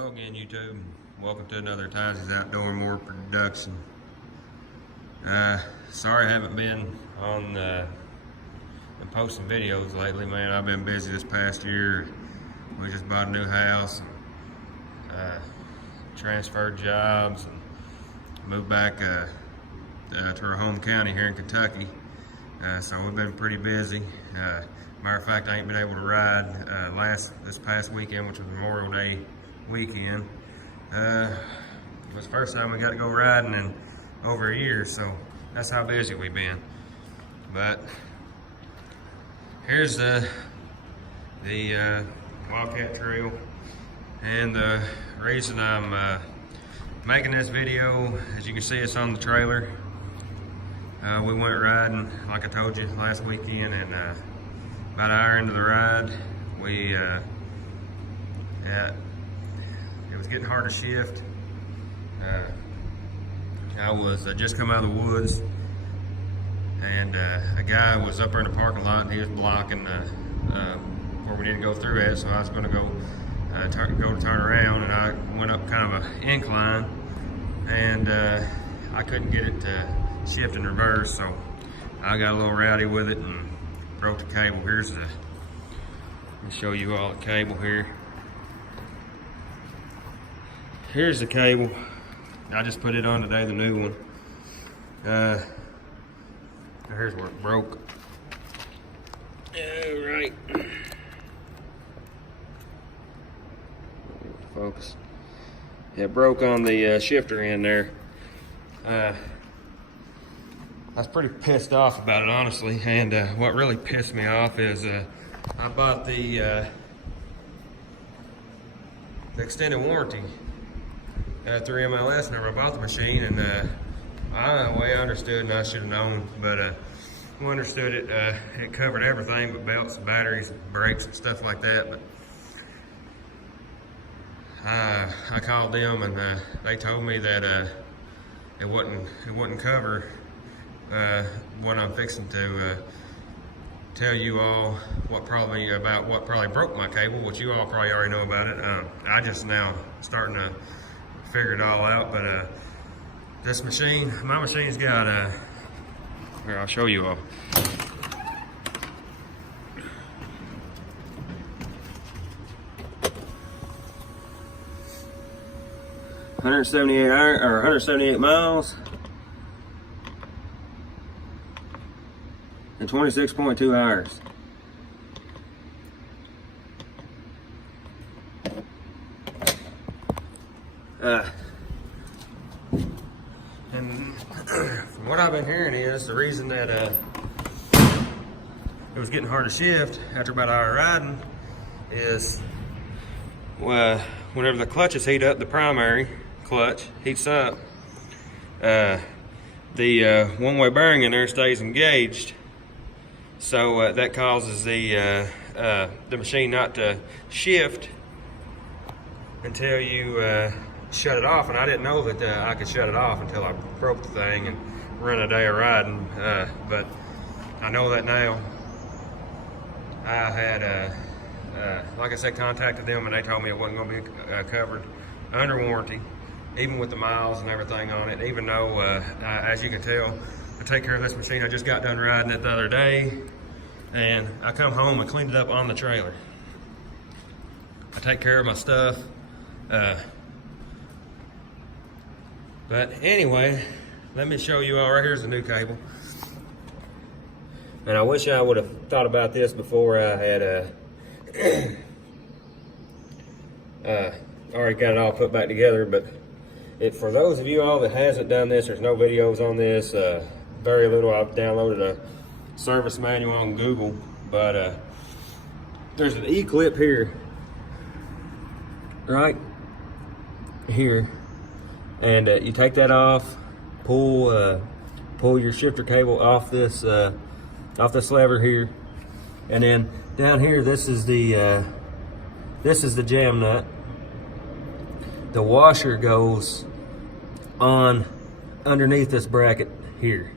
Hello again, YouTube. Welcome to another Ty's Outdoor More production. Sorry I haven't been on and posting videos lately, man. I've been busy this past year. We just bought a new house, transferred jobs, and moved back to our home county here in Kentucky. So we've been pretty busy. Matter of fact, I ain't been able to ride this past weekend, which was Memorial Day weekend. It was the first time we got to go riding in over a year, so that's how busy we've been. But here's the Wildcat Trail, and the reason I'm making this video, as you can see, it's on the trailer. We went riding, like I told you, last weekend, and about an hour into the ride, it was getting hard to shift. I was just come out of the woods, and a guy was up there in the parking lot, and he was blocking where we didn't go through at. So I was going to go turn around, and I went up kind of an incline, and I couldn't get it to shift in reverse, so I got a little rowdy with it and broke the cable. Let me show you all the cable here. Here's the cable. I just put it on today, the new one. Here's where it broke. All right. Focus. It broke on the shifter end there. I was pretty pissed off about it, honestly, and what really pissed me off is I bought the extended warranty through MLS whenever I bought the machine, and the way I understood, and I should have known, but I understood it covered everything but belts, batteries, brakes, and stuff like that. But I called them, and they told me that it wouldn't cover what I'm fixing to tell you all what probably broke my cable, which you all probably already know about it. I just now starting to figure it all out, but this machine, my machine's got here, I'll show you all. $178 miles and 26.2 hours. And from what I've been hearing is the reason that it was getting hard to shift after about an hour riding is whenever the clutches heat up, the primary clutch heats up, the one-way bearing in there stays engaged. So that causes the machine not to shift until you shut it off. And I didn't know that I could shut it off until I broke the thing and run a day of riding. But I know that now. I had, like I said, contacted them, and they told me it wasn't going to be covered under warranty, even with the miles and everything on it. Even though, as you can tell, I take care of this machine. I just got done riding it the other day, and I come home and cleaned it up on the trailer. I take care of my stuff. But anyway, let me show you all. Right here's the new cable. And I wish I would have thought about this before I had already got it all put back together. But for those of you all that hasn't done this, there's no videos on this. Very little. I've downloaded a service manual on Google, but there's an E-clip here, right here, and you take that off, pull your shifter cable off this lever here, and then down here, this is the jam nut. The washer goes on underneath this bracket here.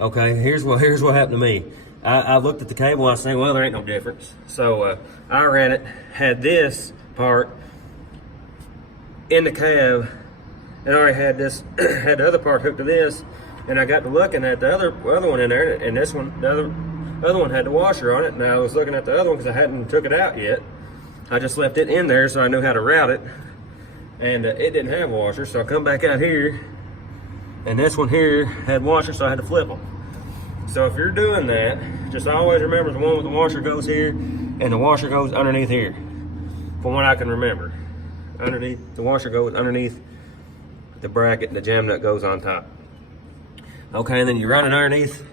Okay, here's what happened to me. I looked at the cable, I was saying, well, there ain't no difference. So I ran it, had this part in the cab, and I already had this, had the other part hooked to this, and I got to looking at the other one in there, and this one, the other one had the washer on it, and I was looking at the other one because I hadn't took it out yet. I just left it in there so I knew how to route it, and it didn't have washer, so I come back out here, and this one here had washer, so I had to flip them. So if you're doing that, just always remember the one with the washer goes here, and the washer goes underneath here, from what I can remember. Underneath, the washer goes underneath the bracket, and the jam nut goes on top. Okay, and then you run it underneath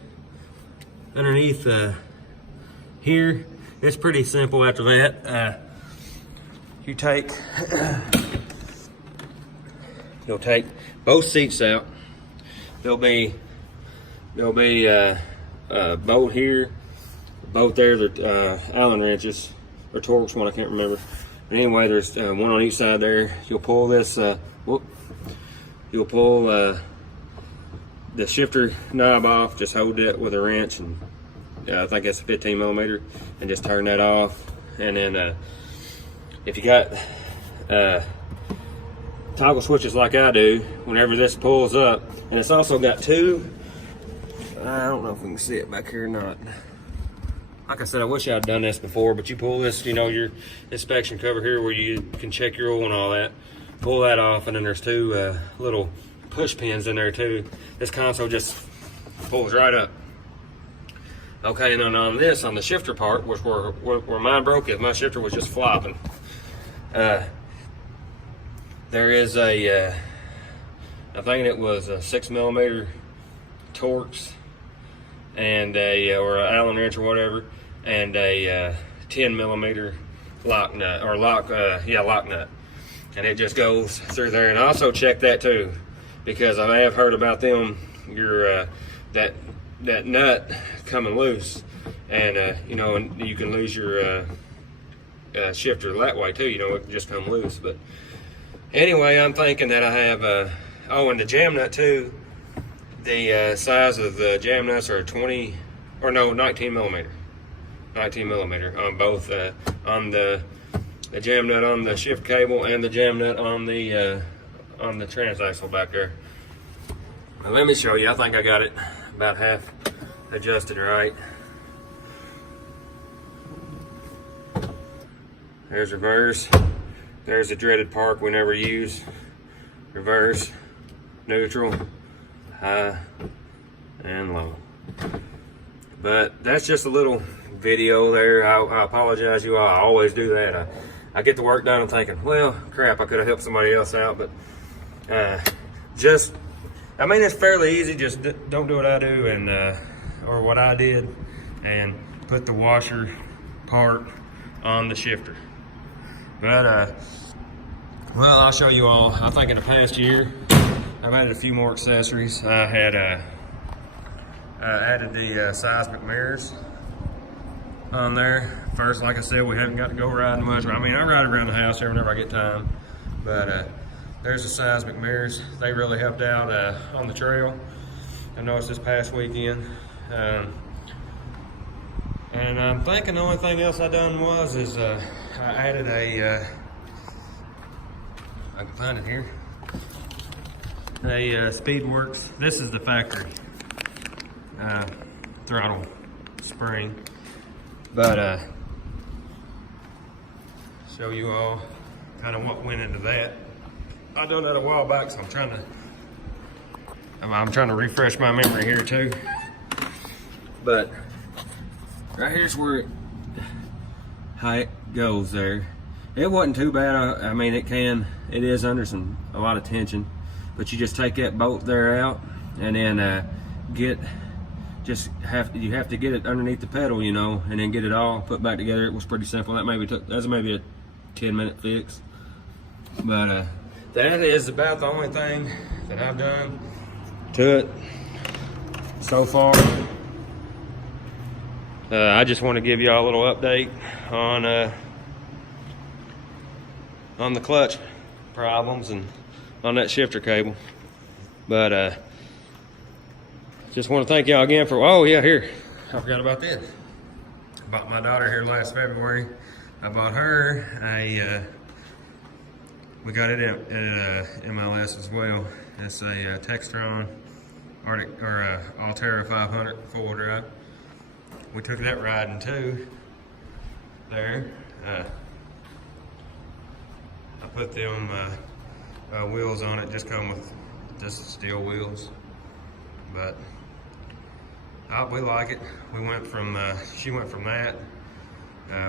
here. It's pretty simple after that. You'll take both seats out. There'll be a bolt here, bolt there, the Allen wrenches, or Torx one, I can't remember. But anyway, there's one on each side there. You'll pull this, you'll pull the shifter knob off, just hold it with a wrench, and I think it's a 15 millimeter, and just turn that off. And then if you got toggle switches like I do, whenever this pulls up, and it's also got two, I don't know if we can see it back here or not. Like I said, I wish I'd done this before, but you pull this, you know, your inspection cover here where you can check your oil and all that. Pull that off, and then there's two little push pins in there too. This console just pulls right up. Okay, and then on this, on the shifter part, was where mine broke is my shifter was just flopping. There is I think it was a 6 millimeter Torx and or an Allen wrench or whatever, and a 10 millimeter lock nut, or lock nut, and it just goes through there. And I also check that too, because I have heard about them, that nut coming loose, and you know, and you can lose your shifter that way too. You know, it can just come loose. But anyway, I'm thinking that I have oh, and the jam nut too. The size of the jam nuts are 19 millimeter. 19 millimeter on both, on the jam nut on the shift cable and the jam nut on the transaxle back there. Now let me show you. I think I got it about half adjusted right. There's reverse. There's the dreaded park we never use. Reverse, neutral, high, and low. But that's just a little video there. I apologize, you all. I always do that. I get the work done and thinking, well, crap, I could have helped somebody else out. But I mean, it's fairly easy. Just don't do what I do, and or what I did, and put the washer part on the shifter. But well, I'll show you all. I think in the past year, I've added a few more accessories. I had added the seismic mirrors on there. First, like I said, we haven't got to go riding much. I mean, I ride around the house here whenever I get time. But there's the seismic mirrors. They really helped out on the trail. I noticed this past weekend. And I'm thinking the only thing else I done is I added a, I can find it here, a Speedworks. This is the factory throttle spring. But show you all kind of what went into that. I done that a while back, so I'm trying to refresh my memory here too. But right here's where how it goes there. It wasn't too bad. I mean, it is under a lot of tension, but you just take that bolt there out, and then you have to get it underneath the pedal, you know, and then get it all put back together. It was pretty simple. That's maybe a 10-minute fix. But that is about the only thing that I've done to it so far. I just want to give you all a little update on the clutch problems and on that shifter cable. But just want to thank y'all again for, oh yeah, here, I forgot about this. I bought my daughter here last February. I bought her a We got it at MLS as well. It's a Textron Arctic or Altera 500 4-wheel drive. We took that riding too. There, I put them wheels on it. Just come with just steel wheels, but we like it. We went from she went from that.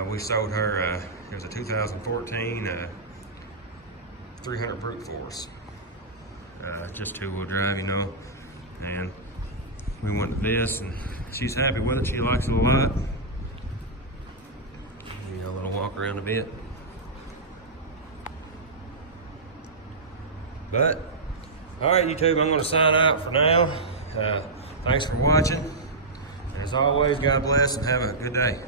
We sold her. It was a 2014 300 brute force, just 2-wheel drive, you know. And we went to this, and she's happy with it. She likes it a lot. Give you a little walk around a bit. But, all right, YouTube, I'm going to sign out for now. Thanks for watching. As always, God bless and have a good day.